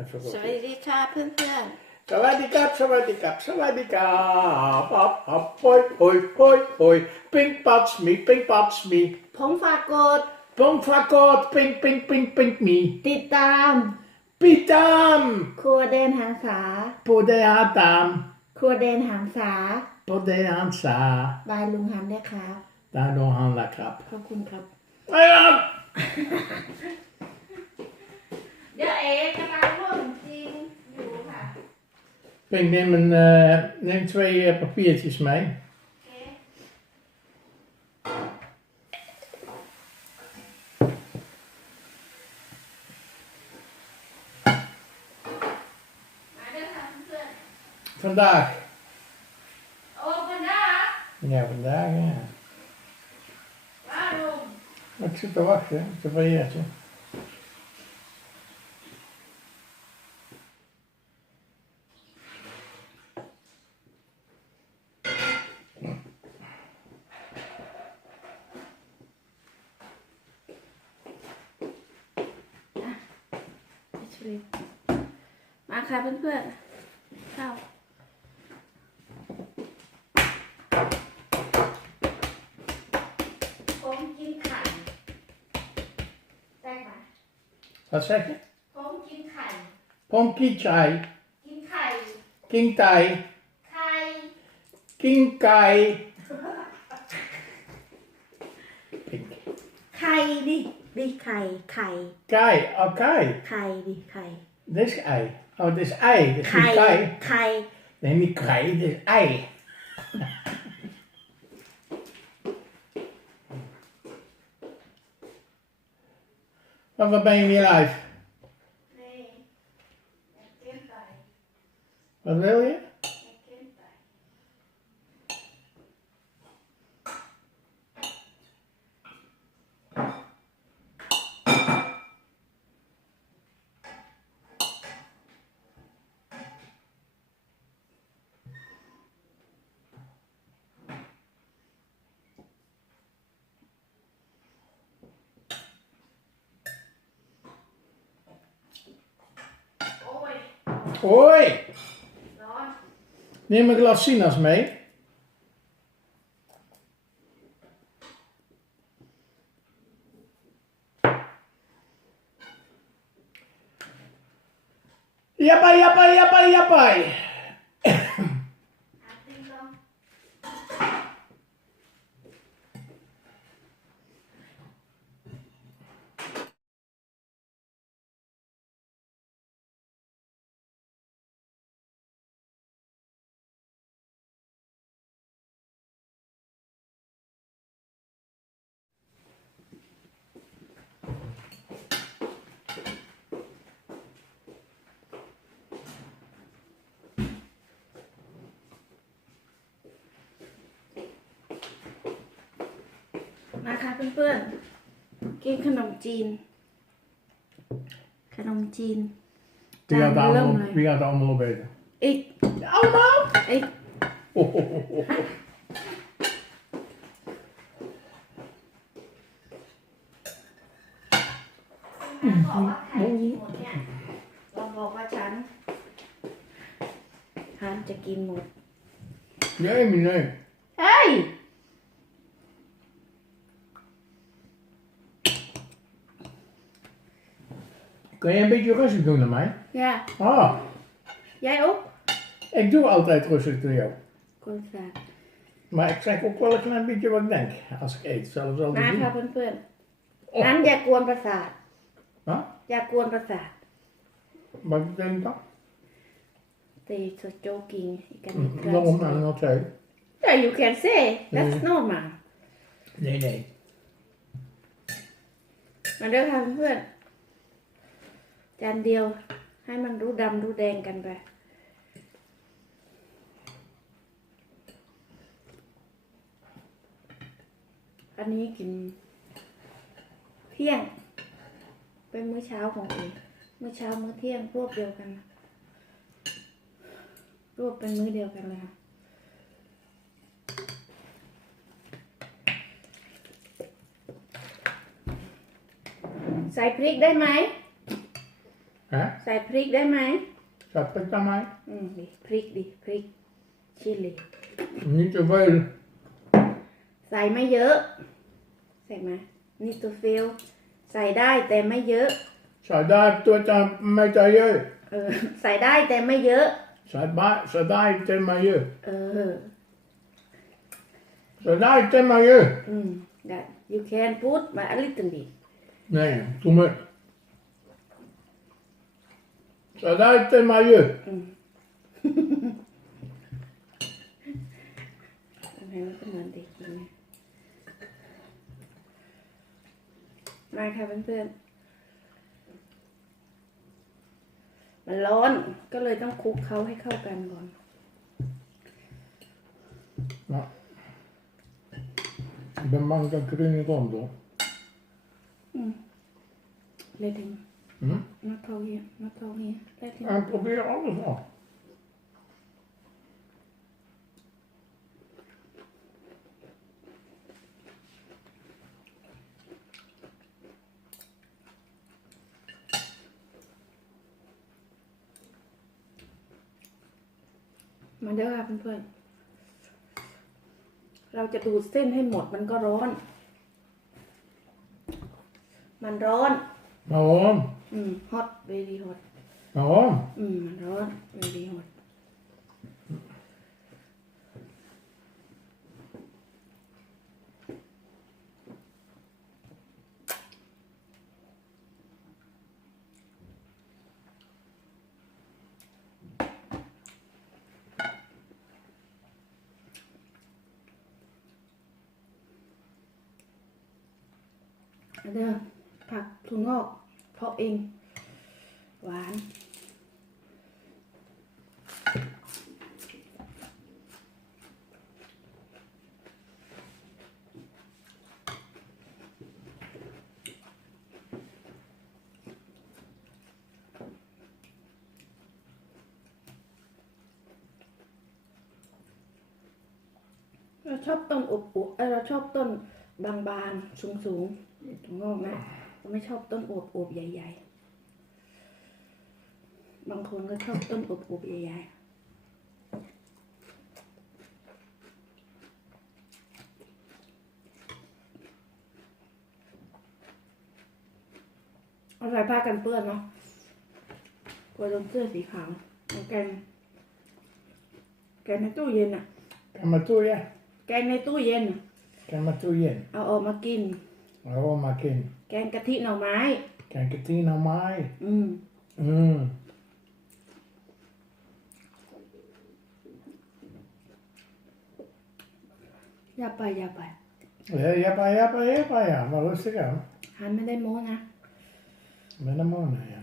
Even ส goed. วัสดีค่ะเพื่อน Sawadikap, sawadikap, sawadikap. Hop, hop, hoi, hoi, hoi, hoi. Pink pats me, pink pats me. ๆผมฝากกด Pong vakot, pink, pink, pink, pink me. ติดตาม Pitam, ครัวเดนหางสา podeatam, ครัวเดนหางสา podeansa. บายลุงฮันได้ครับ Daardoor han la krap. ขอบคุณครับ Ja, เดี๋ยวเอกำลังร่วมจริงอยู่ค่ะ ik neem, een, eh, neem twee eh, papiertjes mee. โอเคมาเด้อค่ะเพื่อน Vandaag. ๆโอ้กันนะ Ja, vandaag, ja. ว่าลุง Ik zit te wachten, op de verjaartje. Alsjeblieft. Wat zeg je? ผมกินไข่ Pomkie chai, กินไข่ king tai, ไข่ king kai. Pink. ไข่ดิดิไข่ไข่ Kai, oh kai. ไข่ดิไข่ Dit is ei. Oh, dit is ei. Dit is ไข่ niet kai. ไข่ Nee, niet kai, dit is ei. Maar wat ben je niet live? นี่อยากกินไข่ Wat wil je? Hoi! Neem mijn glasina's mee. Jappai, jappai, jappai, jappai. มาค่ะเพื่อนๆกินขนมจีน ขนมจีน Wie gaat, Ja, het leuk, allemaal, leuk. wie gaat het allemaal opeten? อีก Allemaal? อีก Oh, oh, oh, oh. บอกว่าใครกินหมดเนี่ยเราบอกว่าฉันฉันจะกินหมด Nee, maar nee. เฮ้ย Kun jij een beetje rustig doen naar mij? ย่า Ah, ยายอุ๊บ ik doe altijd rustig door jou. คนฝาก Maar ik zeg ook wel een klein beetje wat ik denk als ik eet. Zelfs al มา te ค่ะ doen. เพื่อนๆนั้นอย่ากวนประสาท Huh? อย่ากวนประสาท Wat denk je dan? ตีสโจกิงอีกกัน Waarom nou nog twee? Yeah, you can say that's Mm. normal Nee, nee. มาเด้อค่ะเพื่อนๆ จานเดียวให้มันรู้ดำรู้แดงกันไปอันนี้กิน เที่ยง เป็นมื้อเช้าของเองมื้อเช้ามื้อเที่ยงรวบเดียวกัน รวบเป็นมื้อเดียวกันเลยค่ะใส่พริกได้ไหม ฮะใส่พริกได้ไหมจับไปทำไมอืมดิพริกดิพริกชิลลี่ Niet te veel. ใส่ไม่เยอะ ใส่ไหมนี่ตัวฟิลใส่ได้แต่ไม่เยอะ Zou daar tot aan met dat je. เออใส่ได้แต่ไม่เยอะ Zou daar, zou daar ten maar je. เออ Zou daar ten maar je. อืมได้ you can put but a little bit Nee, doe maar. Zou daar ten maar je. ทำไมมันก็เหมือนเด็ กอย่างนี้มาค่ะเพื่อนๆ มันร้อนก็เลยต้องคลุกเขาให้เข้ากันก่อน Ja. Ik ben bang dat ik er niet om doe. เลยถึง Hm? มาเข้าเฮียมาเข้าเฮียได้ถึง En probeer alles af. มาเด้อค่ะเพื่อนๆเราจะดูดเส้นให้หมดมันก็ร้อน มันร้อน Waarom? อื ม hot very hot Waarom? อืมมันร้อน very hot เอาเด้อผักถั่วงอก เพาะเอง หวาน เราชอบต้นอบๆเอ้ยเราชอบต้นบางๆ สูงๆงอกนะ ไม่ชอบต้นอวบๆใหญ่ ๆ บางคนก็ชอบต้นอวบๆใหญ่ ๆเอาใส่ผ้ากันเปื้อนเนาะกลัวโดนเสื้อสีขาวเอาแกงแกงในตู้เย็นอะ Kan maar toe, ja. แกงในตู้เย็นน่ะ Kan maar toe, ja. เอาออกมากิน Waarom maar kind? แกงกะทิหน่อไม้ Kijk het hier naar mij. อืม Mm. อย่าไปอย่าไป Ja, jappa, jappa, jappa, ja. Maar rustig aan. หันไม่ได้โม้นะ Met een man, ja.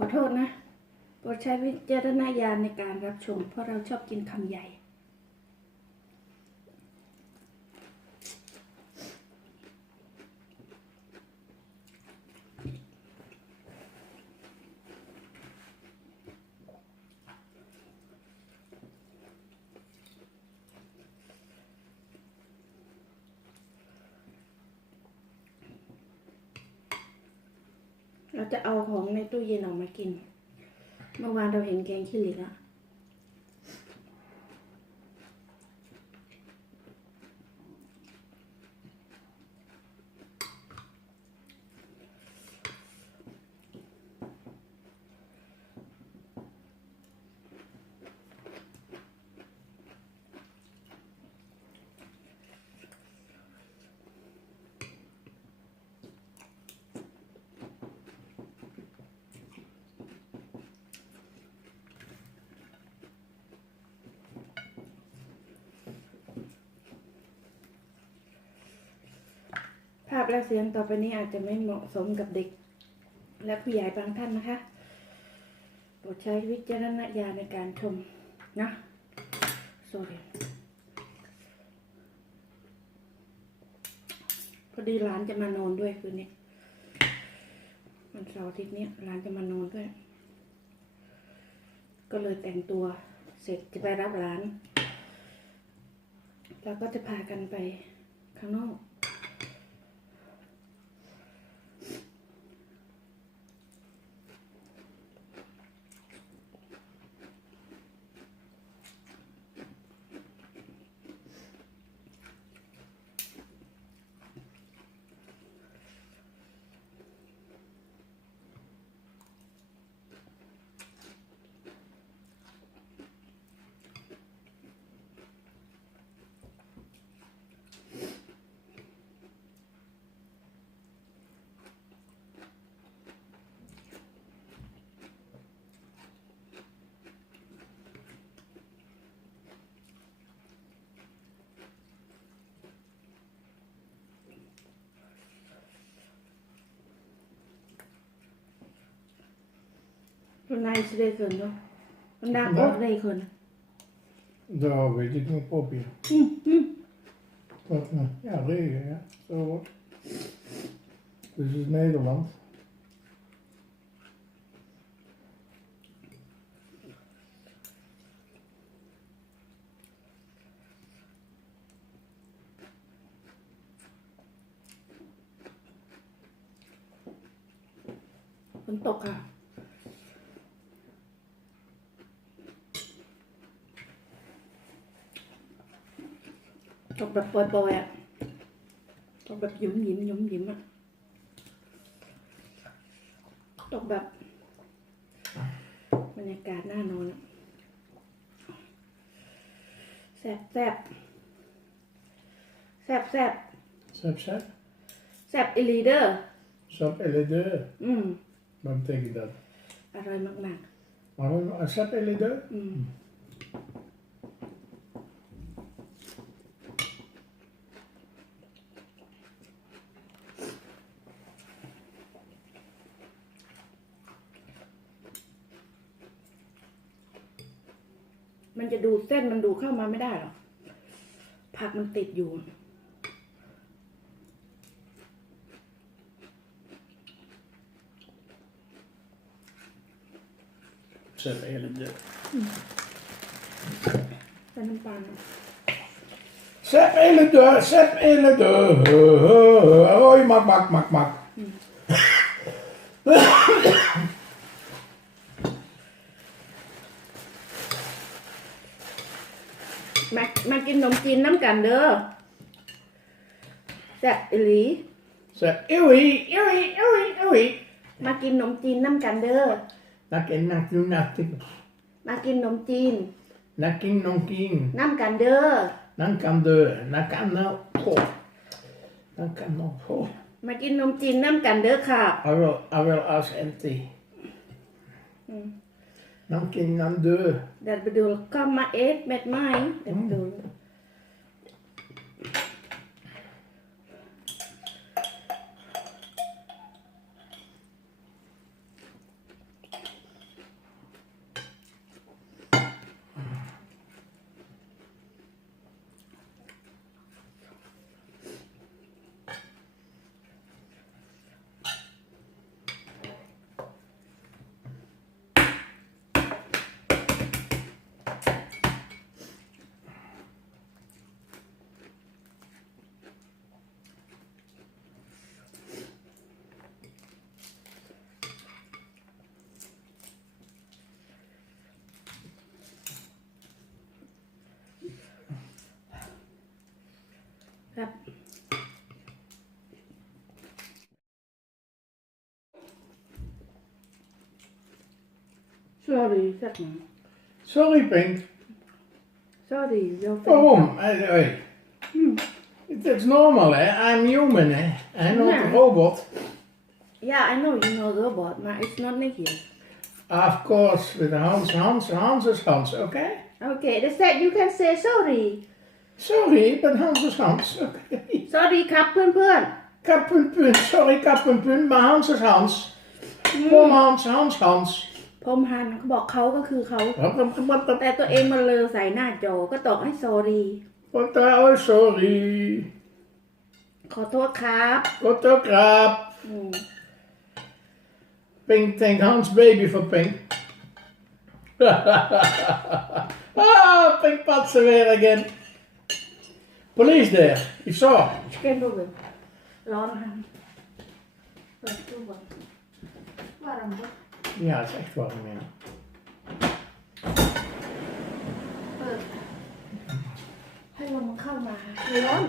ขอโทษนะ โปรดใช้วิจารณญาณในการรับชม เพราะเราชอบกินคำใหญ่ เราจะเอาของในตู้เย็นออกมากิน เมื่อวานเราเห็นแกงขี้เหล็กอะ ภาพและเสียงต่อไปนี้อาจจะไม่เหมาะสมกับเด็ก และผู้ใหญ่บางท่านนะคะโปรดใช้วิจารณญาณในการชมนะ sorry พอดีร้านจะมานอนด้วยคืนนี้วันเสาร์อาทิตย์นี้ร้านจะมานอนด้วย ก็เลยแต่งตัวเสร็จจะไปรับร้าน แล้วก็จะพากันไปข้างนอก Vandaag is het hoor. Vandaag Vandaag? ook regen. Daar weet ik nog popje. Hm, hm. Nou, ja, regen, ja. Zo wordt. Dit is Nederland. À? Tộc แบบปล่อยๆอะตกแบบหยุมหยิมหยุมหยิมอะตกแบบบรรยากาศน่านอนอะแซบแซบแซบแซบ Sep, sep. แซบอีหลีเดอร์ Sep, elle deux. อืม Wat betekent dat? อร่อยมาก Waarom? eh, Sep, elle deux? ๆอืมมั จะดูดเส้นมันดูดเข้ามาไม่ได้หรอกผักมันติดอยู่ Sep, elle deux. ใส่น้ำปลาหน่อย Sep, elle deux. Sep, elle deux. Hoi, mak, mak, mak, mak. มามากินขนม จีนน้ำกันเด้อแซ่บอีหลี Sep, eeuwie, eeuwie, eeuwie, eeuwie. มากินขนมจีนน้ำกันเด้อ Nak en nak doen nak tik. มากินขนมจีน Nak king non king. น้ำกันเด้อ Dan kan de. Dan kan nou. Goh. Dan kan nog. Goh. มากินขนมจีนน้ำกันเด้อค่ะ I will, I will ask empty. Dan king dan de. Dat bedoel, kom maar eet met mij. Dat bedoel ik. ครับ Sorry, zeg maar. Sorry, Pink. Sorry, Pink. Waarom? Hey, eh, eh, eh. hm. hey. It's normal, hè? I'm human, hè? I'm not a robot. Yeah, I know you're not a robot, maar it's not Nicky. Of course, with Hans, Hans, Hans is Hans, okay? Okay, that's dus that you can say sorry. Sorry, but Hans is Hans, okay? Sorry, kappenpun. Kappenpun, sorry kappenpun, maar Hans is Hans. Kom hm. Hans, Hans, Hans. ๆผมฮันเขาบอกเขาก็คือเขา Wat, wat, wat, wat, แต่ตัวเองมันเลอใส่หน้าจอก็ตอบให้ sorry wat, oh, sorry. ขอโทษครับ Godt ook, Raap. อืม Pink thank Hans baby for Pink. ah, Pink patsen weer again. Police there. You saw. เก่งดูเลยร้อนค่ะเปิดตู้ก่อนว่าอะไรมั้ง Ja, het is echt warm, ja. Hm. Helemaal koud maken. Ja ลมมันเข้ามาร้อน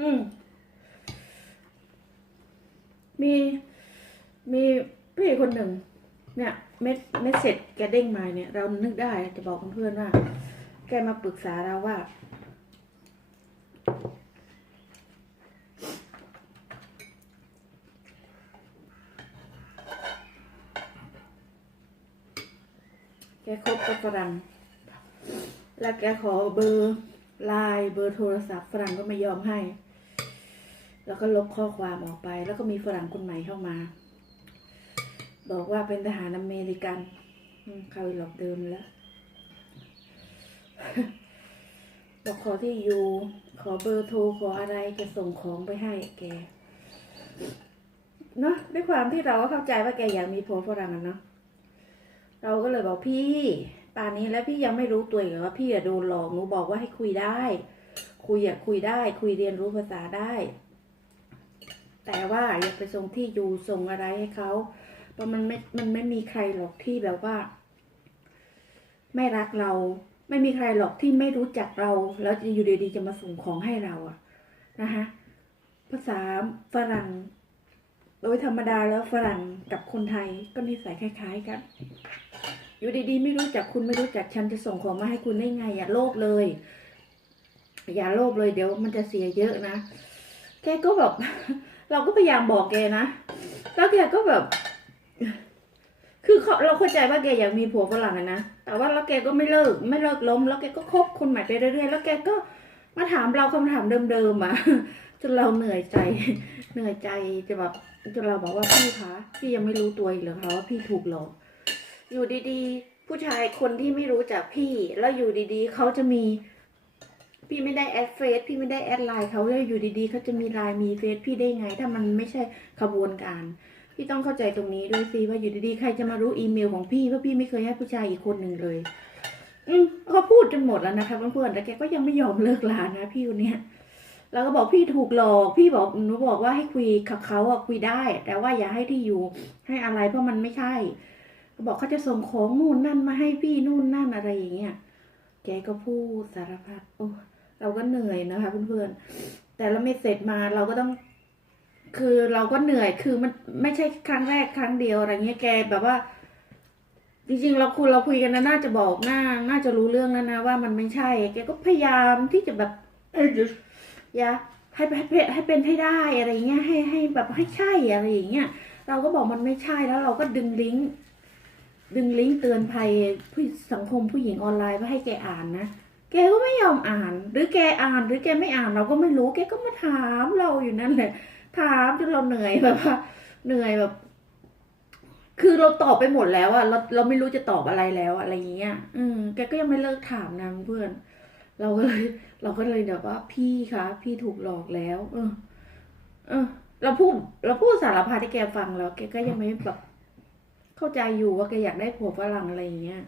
อืม มี มีพี่คน หนึ่งเนี่ยเม็ดเม็ดเสร็จแกเด้งมาเนี่ย เรานึกได้จะบอกเพื่อนว่า แกมาปรึกษาเราว่า แกคบกับฝรั่งแล้วแกขอเบอร์ไลน์เบอร์โทรศัพท์ฝรั่งก็ไม่ยอมให้ แล้วก็ลบข้อความออกไป แล้วก็มีฝรั่งคนใหม่เข้ามา บอกว่าเป็นทหารอเมริกันเขาหลอกเดิมแล้วบอกขอที่อยู่ ขอเบอร์โทรขออะไรจะส่งของไปให้แกเนาะด้วยความที่เราก็เข้าใจว่าแกอยากมีผัวฝรั่งอะเนาะเราก็เลยบอกพี่ป่านนี้แล้วพี่ยังไม่รู้ตัวอีกเหรอว่าพี่อะโดนหลอกหนูบอกว่าให้คุยได้ คุยอะคุยได้ คุยเรียนรู้ภาษาได้ แต่ว่าอย่าไปส่งที่อยู่ส่งอะไรให้เขา ราะมันไม่ มันไม่มีใครหรอกที่แบบว่า ไม่รักเรา ไม่มีใครหรอกที่ไม่รู้จักเรา แล้วอยู่ดีๆจะมาส่งของให้เราอะนะคะภาษาฝรั่ง โดยธรรมดาแล้วฝรั่งกับคนไทยก็นิสัยคล้าย ๆ กัน อยู่ดีๆ ไม่รู้จักคุณไม่รู้จักฉันจะส่งของมาให้คุณได้ไง อย่าโลภเลย อย่าโลภเลยเดี๋ยวมันจะเสียเยอะนะแกก็แบบ เราก็พยายามบอกแกนะ แล้วแกก็แบบ คือเขาเราเข้าใจว่าแกอยากมีผัวฝรั่งอะนะ แต่ว่าแล้วแกก็ไม่เลิก ไม่เลิกล้ม แล้วแกก็คบคนใหม่ไปเรื่อยๆ แล้วแกก็มาถามเราคำถามเดิมๆอะจนเราเหนื่อยใจ เหนื่อยใจจะแบบจนเราบอกว่าพี่คะ พี่ยังไม่รู้ตัวอีกเหรอคะว่าพี่ถูกหลอก อยู่ดีๆ ผู้ชายคนที่ไม่รู้จักพี่ แล้วอยู่ดีๆ เขาจะมี พี่ไม่ได้แอดเฟซ พี่ไม่ได้แอดไลน์เขาเลยอยู่ดีๆ เขาจะมีไลน์มีเฟซพี่ได้ไง ถ้ามันไม่ใช่ขบวนการ พี่ต้องเข้าใจตรงนี้ด้วยสิว่าอยู่ดีๆใครจะมารู้อีเมลของพี่เพราะพี่ไม่เคยให้ผู้ชายอีกคนหนึ่งเลย อืมเขาพูดจนหมดแล้วนะคะเพื่อนๆแต่แกก็ยังไม่ยอมเลิกลานะพี่คนเนี้ยแล้วก็บอกพี่ถูกหลอก พี่บอกหนูบอกว่าให้คุยกับเขาอะคุยได้ แต่ว่าอย่าให้ที่อยู่ให้อะไรเพราะมันไม่ใช่เขาบอกเขาจะส่งของนู่นนั่นมาให้พี่นู่นนั่นอะไรอย่างเงี้ยแกก็พูดสารพัดโอ้เราก็เหนื่อยนะคะเพื่อนๆแต่เราไม่เสร็จมาเราก็ต้อง คือเราก็เหนื่อยคือมันไม่ใช่ครั้งแรกครั้งเดียวอะไรเงี้ยแกแบบว่า จริงๆ เราคุยเราคุยกันนะน่าจะบอกน่าน่าจะรู้เรื่องแล้วนะว่ามันไม่ใช่ แกก็พยายามที่จะแบบเออย่าให้ให้ให้ให้เป็นให้ได้อะไรเงี้ยให้ให้แบบให้ใช่อะไรอย่างเงี้ยเราก็บอกมันไม่ใช่แล้วเราก็ดึงลิงก์ดึงลิงก์เตือนภัยผู้สังคมผู้หญิงออนไลน์ไว้ให้แกอ่านนะแกก็ไม่ยอมอ่าน หรือแกอ่านหรือแกไม่อ่านเราก็ไม่รู้ แกก็มาถามเราอยู่นั่นแหละ ถามจนเราเหนื่อยแบบว่าเหนื่อยแบบ คือเราตอบไปหมดแล้วอะเราเราไม่รู้จะตอบอะไรแล้วอะไรอย่างเงี้ย อืมแกก็ยังไม่เลิกถามนะเพื่อน เราก็เลย เราก็เลยแบบว่า พี่คะพี่ถูกหลอกแล้ว เออ เออ เราพูดเราพูดสารพัดให้แกฟังแล้วแกก็ยังไม่แบบเข้าใจอยู่ว่าแกอยากได้ผัวฝรั่งอะไรอย่างเงี้ย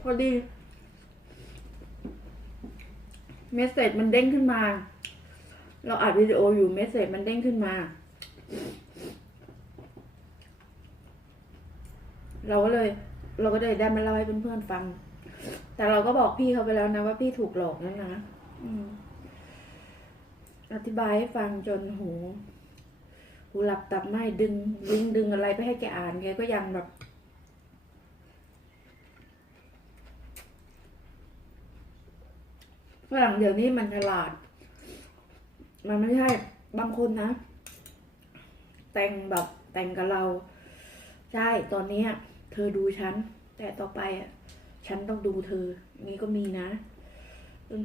พอดี เมสเซจมันเด้งขึ้นมา เราอัดวิดีโออยู่เมสเซจมันเด้งขึ้นมา เราก็เลย เราก็เลยได้มาเล่าให้เพื่อนๆฟัง แต่เราก็บอกพี่เขาไปแล้วนะว่าพี่ถูกหลอกนั่นนะอืมอธิบายให้ฟังจนหู หูหลับตับไหมดึงลิงก์ดึงอะไรไปให้แกอ่านแกก็ยังแบบ ฝรั่งเดี๋ยวนี้มันฉลาด มันไม่ใช่บางคนนะ แต่งแบบแต่งกับเรา ใช่ตอนนี้เธอดูฉัน แต่ต่อไปอะฉันต้องดูเธออย่างนี้ก็มีนะ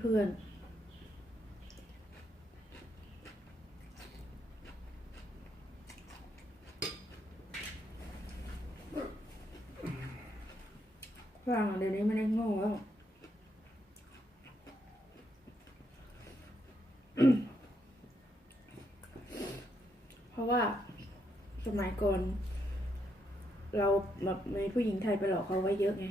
เพื่อนๆฝรั่งเดี๋ยวนี้ไม่ได้โง่แล้ว เพราะ ว่าสมัยก่อน เราแบบในผู้หญิงไทยไปหลอกเขาไว้เยอะไง